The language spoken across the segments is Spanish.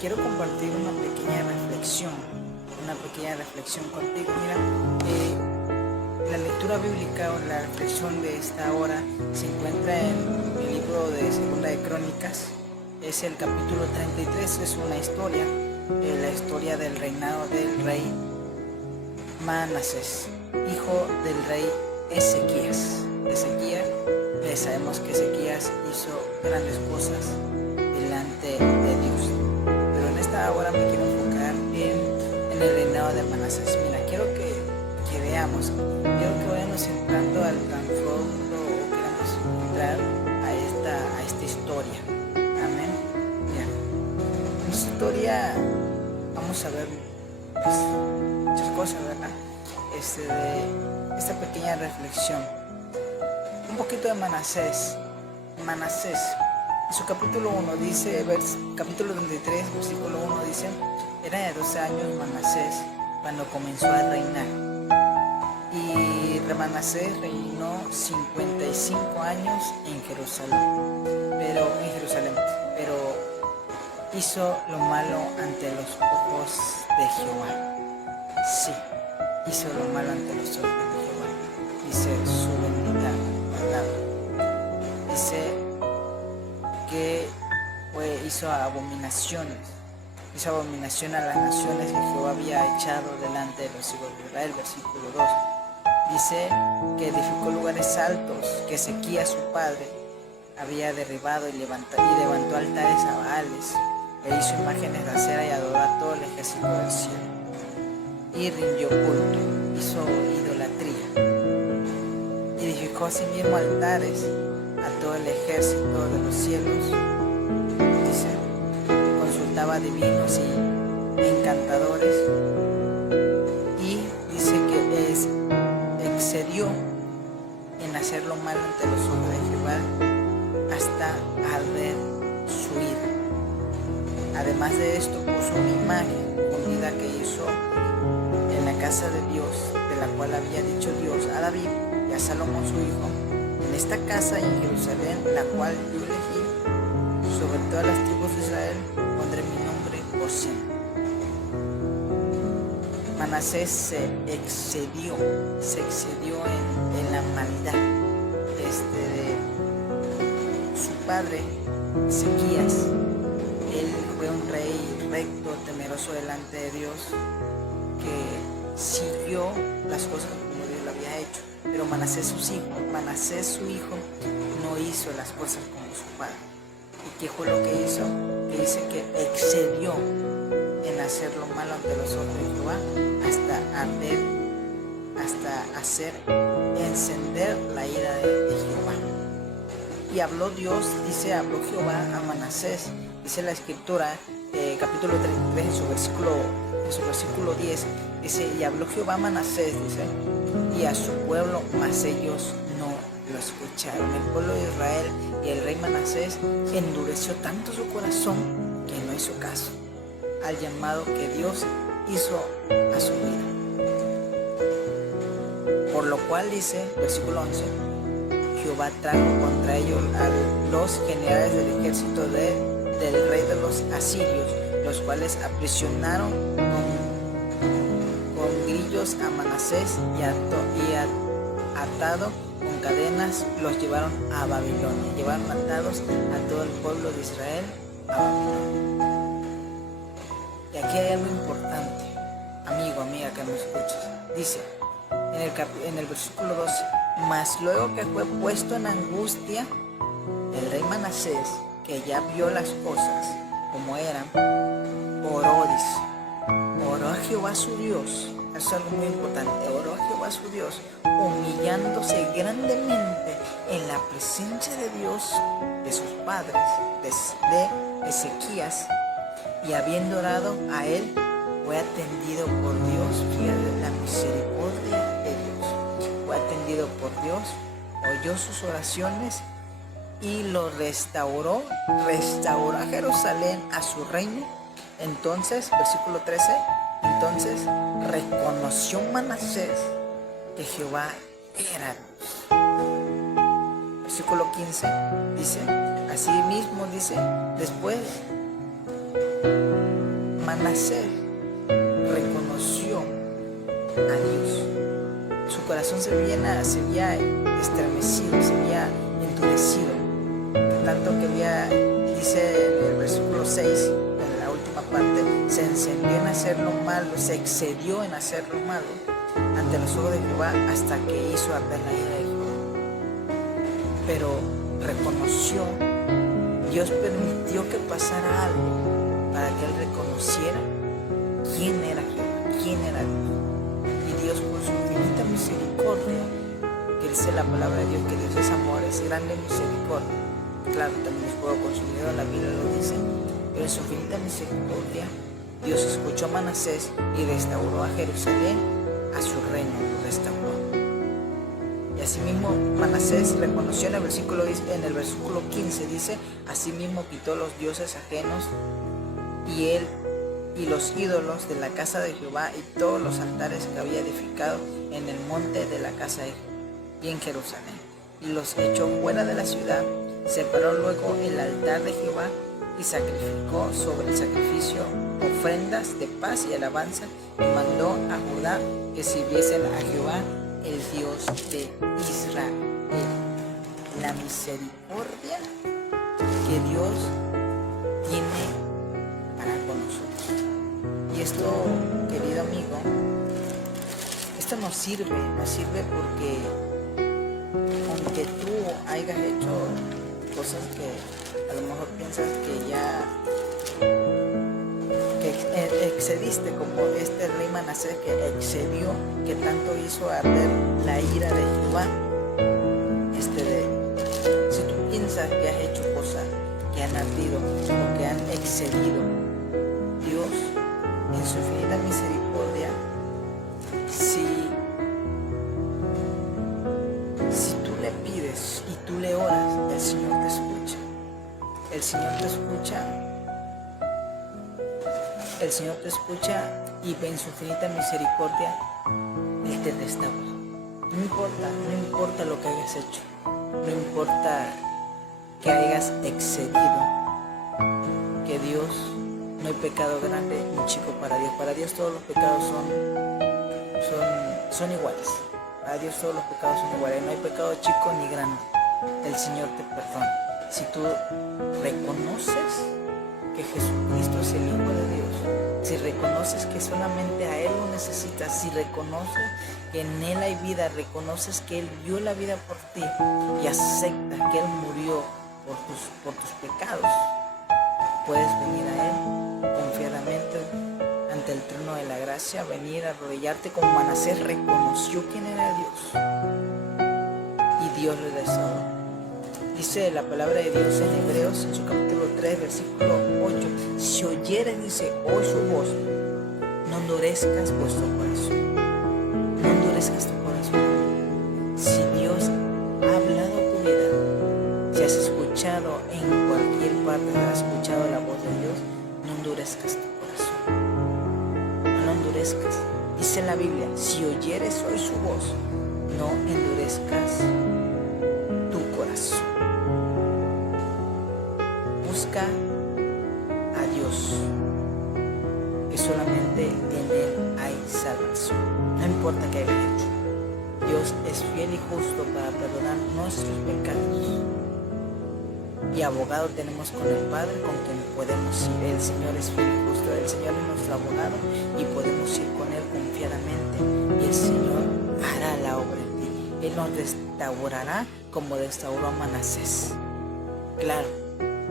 quiero compartir una pequeña reflexión contigo. Mira, la lectura bíblica o la reflexión de esta hora se encuentra en el libro de Segunda de Crónicas. Es el capítulo 33, es una historia, la historia del reinado del rey Manasés, hijo del rey Ezequías. Sabemos que Ezequías hizo grandes cosas delante de Dios, pero en esta hora me quiero enfocar en el reinado de Manasés. Mira, quiero que veamos, quiero que vayamos entrando al trasfondo o queramos entrar a esta historia. Amén. Mira, en esta historia vamos a ver muchas cosas, ¿verdad? De esta pequeña reflexión. Un poquito de Manasés, en su capítulo 1 dice, capítulo 33, versículo 1 dice: era de 12 años Manasés cuando comenzó a reinar, y Manasés reinó 55 años en Jerusalén, pero hizo lo malo ante los ojos de Jehová. Sí, hizo lo malo ante los ojos de Jehová, dice su bendita palabra. Dice que hizo abominación a las naciones que Jehová había echado delante de los hijos de Israel. Versículo 2 dice que edificó lugares altos que Ezequías su padre había derribado y levantó altares a Baales, e hizo imágenes de acera y adoró a todo el ejército del cielo, y rindió culto, hizo idolatría, y edificó asimismo altares a todo el ejército de los cielos. Dice, consultaba a divinos y encantadores, y dice que excedió en hacer lo malo ante los ojos de Jehová hasta arder su ira. Además de esto, puso una imagen fundida que hizo en la casa de Dios, de la cual había dicho Dios a David y a Salomón su hijo: en esta casa y en Jerusalén, la cual yo elegí, sobre todas las tribus de Israel pondré mi nombre por siempre. Manasés se excedió en la maldad de su padre Ezequías. Él fue un rey recto, temeroso delante de Dios, que siguió las cosas como Dios lo había hecho. Pero Manasés su hijo no hizo las cosas como su padre. ¿Y qué fue lo que hizo? Que dice que excedió en hacer lo malo ante los ojos de Jehová hasta hacer encender la ira de Jehová. Y habló Jehová a Manasés, dice la escritura, capítulo 33, en su versículo 10, dice: y habló Jehová a Manasés, dice, y a su pueblo, mas ellos no lo escucharon. El pueblo de Israel y el rey Manasés endureció tanto su corazón que no hizo caso al llamado que Dios hizo a su vida. Por lo cual dice, versículo 11, Jehová trajo contra ellos a los generales del ejército del rey de los asirios, los cuales aprisionaron con grillos a Manasés y atado con cadenas los llevaron a Babilonia. Llevaron atados a todo el pueblo de Israel a Babilonia. Y aquí hay algo importante, amigo, amiga que me escuchas. Dice en el versículo 12: mas luego que fue puesto en angustia, el rey Manasés, que ya vio las cosas como eran, oró a Jehová su Dios. Eso es algo muy importante. Oró a Jehová su Dios, humillándose grandemente en la presencia de Dios de sus padres, de Ezequías, y habiendo orado a él, fue atendido por Dios. Fíjate la misericordia de Dios. Fue atendido por Dios, oyó sus oraciones y lo restauró a Jerusalén, a su reino. Entonces, versículo 13, entonces reconoció Manasés que Jehová era Dios. Versículo 15 dice, así mismo dice, después Manasés reconoció a Dios. Su corazón se había estremecido, se había endurecido, tanto que dice en el versículo 6, en la última parte, se encendió en hacer lo malo, se excedió en hacer lo malo ante los ojos de Jehová hasta que hizo arder la ira de Jehová. Pero reconoció, Dios permitió que pasara algo para que él reconociera quién era Jehová, quién era Dios. Y Dios, por su infinita misericordia, que dice la palabra de Dios, que Dios es amor, es grande misericordia. Claro, también es fuego consumido, la Biblia lo dice, pero en su infinita misericordia, Dios escuchó a Manasés y restauró a Jerusalén, a su reino lo restauró. Y asimismo Manasés reconoció en el versículo 15, dice: asimismo quitó los dioses ajenos y los ídolos de la casa de Jehová y todos los altares que había edificado en el monte de la casa de Jehová y en Jerusalén, y los echó fuera de la ciudad. Separó luego el altar de Jehová y sacrificó sobre el sacrificio ofrendas de paz y alabanza, y mandó a Judá que sirviesen a Jehová, el Dios de Israel. La misericordia que Dios tiene para con nosotros. Y esto, querido amigo, esto nos sirve porque aunque tú hayas hecho cosas que a lo mejor piensas que excediste, como este rey Manasés que excedió, que tanto hizo arder la ira de Jehová. Si tú piensas que has hecho cosas que han ardido o que han excedido, Dios en su infinita misericordia, si tú le pides y tú le oras, el Señor te escucha. El Señor te escucha. El Señor te escucha y en su infinita misericordia Él te restaura. No importa lo que hayas hecho, no importa que hayas excedido, que Dios, no hay pecado grande ni chico para Dios. Para Dios todos los pecados son iguales. Para Dios todos los pecados son iguales. No hay pecado chico ni grande. El Señor te perdona. Si tú reconoces que Jesucristo es el Hijo de Dios, si reconoces que solamente a Él lo necesitas, si reconoces que en Él hay vida, reconoces que Él dio la vida por ti y aceptas que Él murió por tus pecados, puedes venir a Él confiadamente ante el trono de la gracia, venir a arrodillarte como Manasés reconoció quién era Dios y Dios le restauró. Dice la palabra de Dios en Hebreos, en su capítulo 3, versículo 8: si oyeres, dice, hoy su voz, no endurezcas vuestro corazón. No endurezcas tu corazón. Si Dios ha hablado a tu vida, si has escuchado en cualquier parte, has escuchado la voz de Dios, no endurezcas tu corazón. No lo endurezcas. Dice en la Biblia: si oyeres hoy su voz, no endurezcas tu corazón. Busca a Dios, que solamente en Él hay salvación. No importa qué hayas hecho, Dios es fiel y justo para perdonar nuestros pecados. Y abogado tenemos con el Padre, con quien podemos ir. El Señor es fiel y justo, el Señor es nuestro abogado y podemos ir con Él confiadamente. Y el Señor hará la obra en ti. Él nos restaurará como restauró a Manasés. Claro,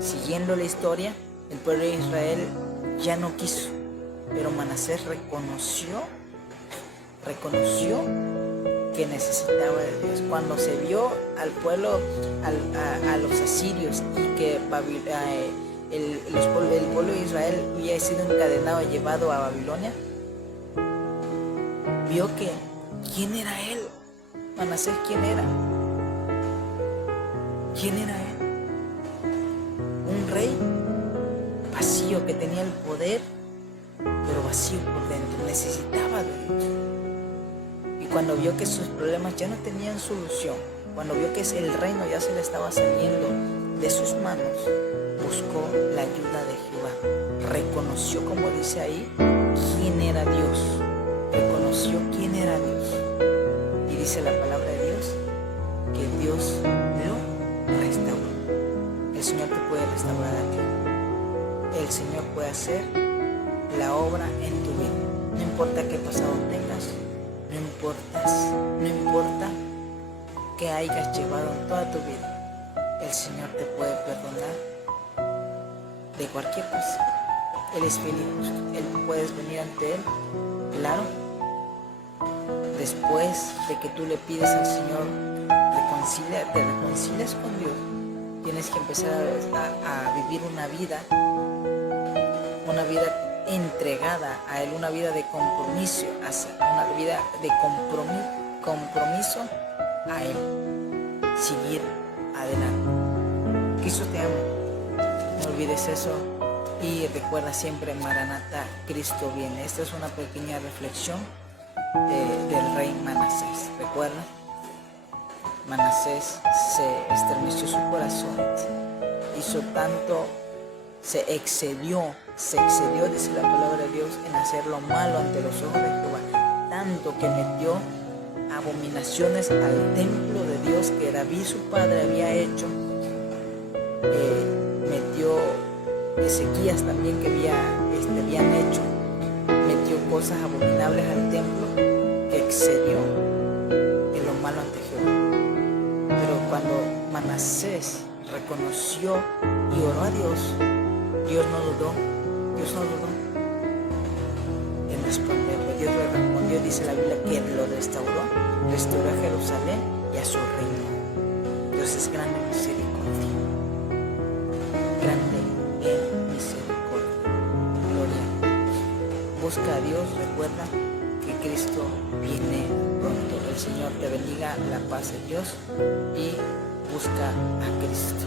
siguiendo la historia, el pueblo de Israel ya no quiso, pero Manasés reconoció que necesitaba de Dios. Cuando se vio al pueblo, a los asirios, y que el pueblo de Israel había sido encadenado y llevado a Babilonia, vio que ¿quién era él? Manasés, ¿quién era? ¿Quién era él? Un rey vacío, que tenía el poder, pero vacío por dentro, necesitaba de Dios. Y cuando vio que sus problemas ya no tenían solución, cuando vio que el reino ya se le estaba saliendo de sus manos, buscó la ayuda de Jehová, reconoció, como dice ahí, quién era Dios. Reconoció quién era Dios. Y dice la palabra de Dios que Dios lo restauró. El Señor te puede restaurar a ti. El Señor puede hacer la obra en tu vida. No importa qué pasado tengas, no importa qué hayas llevado en toda tu vida, el Señor te puede perdonar de cualquier cosa. Él es fiel y justo. Él puedes venir ante Él, claro, después de que tú le pides al Señor te reconcilias con Dios. Tienes que empezar a vivir una vida entregada a Él, una vida de compromiso, una vida de compromiso a Él, seguir adelante. Cristo te ama, no olvides eso y recuerda siempre: Maranatá, Cristo viene. Esta es una pequeña reflexión del rey Manasés. Recuerda, Manasés se estremeció su corazón, hizo tanto, se excedió, dice la palabra de Dios, en hacer lo malo ante los ojos de Jehová, tanto que metió abominaciones al templo de Dios que David su padre había hecho. Metió Ezequías también, que habían hecho, metió cosas abominables al templo, que excedió en lo malo ante Jehová. Pero cuando Manasés reconoció y oró a Dios, Dios no dudó en responderle. Dios le respondió. Dice la Biblia que lo restauró a Jerusalén y a su reino. Dios es grande en misericordia, gloria. Busca a Dios, recuerda que Cristo viene pronto. El Señor te bendiga, la paz de Dios, y busca a Cristo.